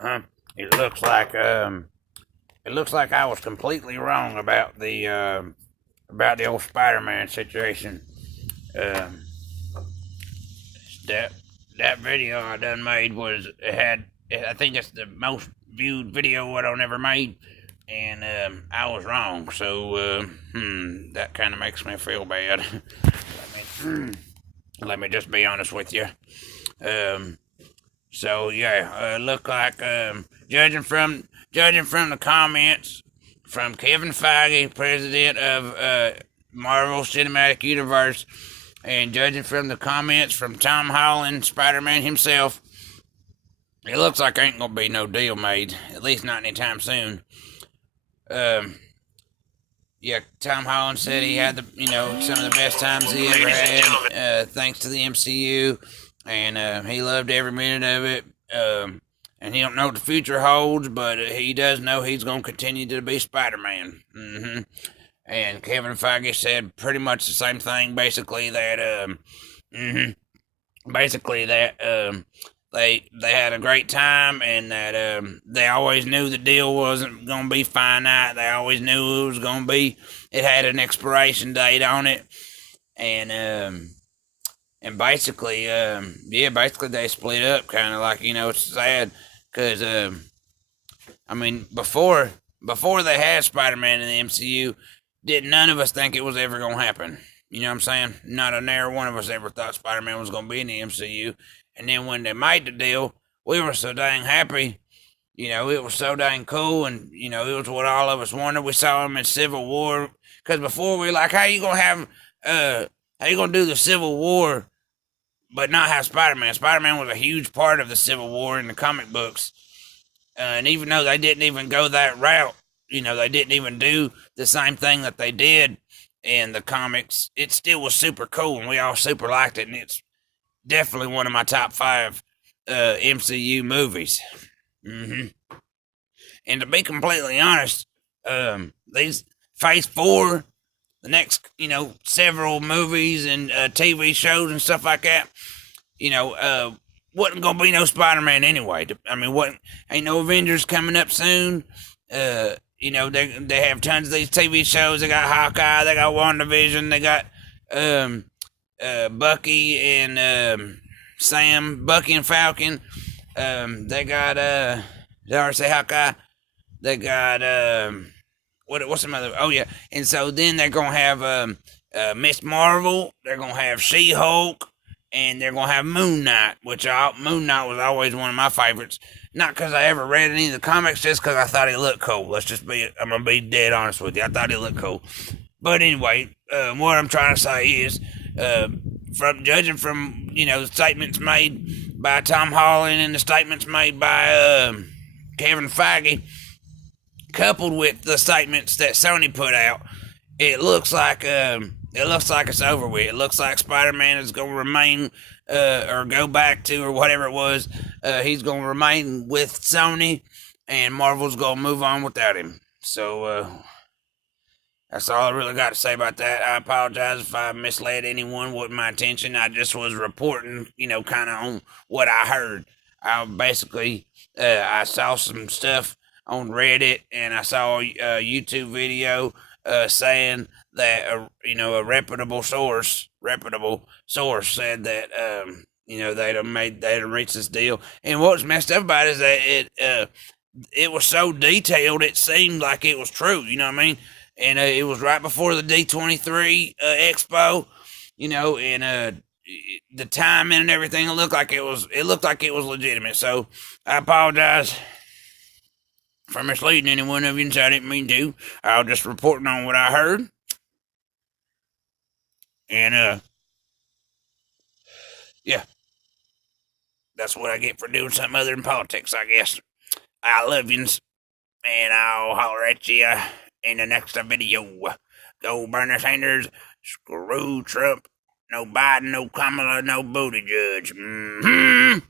Huh? It looks like I was completely wrong about the old Spider-Man situation. Um, that that video I done made I think it's the most viewed video what I ever made, and I was wrong. So that kind of makes me feel bad. Let me just be honest with you. Um, So yeah, look like judging from the comments from Kevin Feige, president of Marvel Cinematic Universe, and judging from the comments from Tom Holland, Spider-Man himself, it looks like ain't gonna be no deal made, at least not anytime soon. Um, yeah, Tom Holland said he had some of the best times he ever had, thanks to the MCU, and he loved every minute of it. And he don't know what the future holds, but he does know he's gonna continue to be Spider-Man. And Kevin Feige said pretty much the same thing, basically mm-hmm, that they had a great time, and that they always knew the deal wasn't gonna be finite. They always knew it was gonna be. It had an expiration date on it, and basically, basically they split up, kind of like it's sad because I mean before they had Spider-Man in the MCU, did none of us think it was ever gonna happen. You know what I'm saying? Not a near one of us ever thought Spider-Man was gonna be in the MCU. And then when they made the deal, we were so dang happy. It was so dang cool, and it was what all of us wanted. We saw him in Civil War, because before we were like, how you gonna do the Civil War, but not have Spider-Man? Spider-Man was a huge part of the Civil War in the comic books, and even though they didn't even go that route, they didn't even do the same thing that they did in the comics. It still was super cool, and we all super liked it, and it's definitely one of my top 5 MCU movies. Mm-hmm. And to be completely honest, these Phase 4, the next, several movies and TV shows and stuff like that, wasn't gonna be no Spider-Man anyway. I mean, ain't no Avengers coming up soon. They have tons of these TV shows. They got Hawkeye, they got WandaVision, they got Bucky and Sam, Bucky and Falcon. They got did I already say Hawkeye? They got what's some other? Oh yeah, and so then they're gonna have Miss Marvel. They're gonna have She-Hulk, and they're gonna have Moon Knight, Moon Knight was always one of my favorites. Not because I ever read any of the comics, just because I thought he looked cool. I'm gonna be dead honest with you. I thought he looked cool. But anyway, what I'm trying to say is, from judging from the statements made by Tom Holland and the statements made by Kevin Feige, coupled with the statements that Sony put out, it looks like it's over with. It looks like Spider-Man is going to remain or go back to, or whatever it was. He's going to remain with Sony, and Marvel's going to move on without him. So that's all I really got to say about that. I apologize if I misled anyone with my intention. I just was reporting, kind of on what I heard. I saw some stuff on Reddit, and I saw a YouTube video saying that a reputable source said that they'd reached this deal. And what's messed up about it is that it was so detailed, it seemed like it was true. You know what I mean? And it was right before the D23 Expo, and the timing and everything. It looked like it was legitimate. So I apologize for misleading anyone of you, so I didn't mean to. I was just reporting on what I heard. And yeah, that's what I get for doing something other than politics, I guess. I love yous, and I'll holler at you in the next video. Go Bernie Sanders, screw Trump, no Biden, no Kamala, no Buttigieg. Mm-hmm.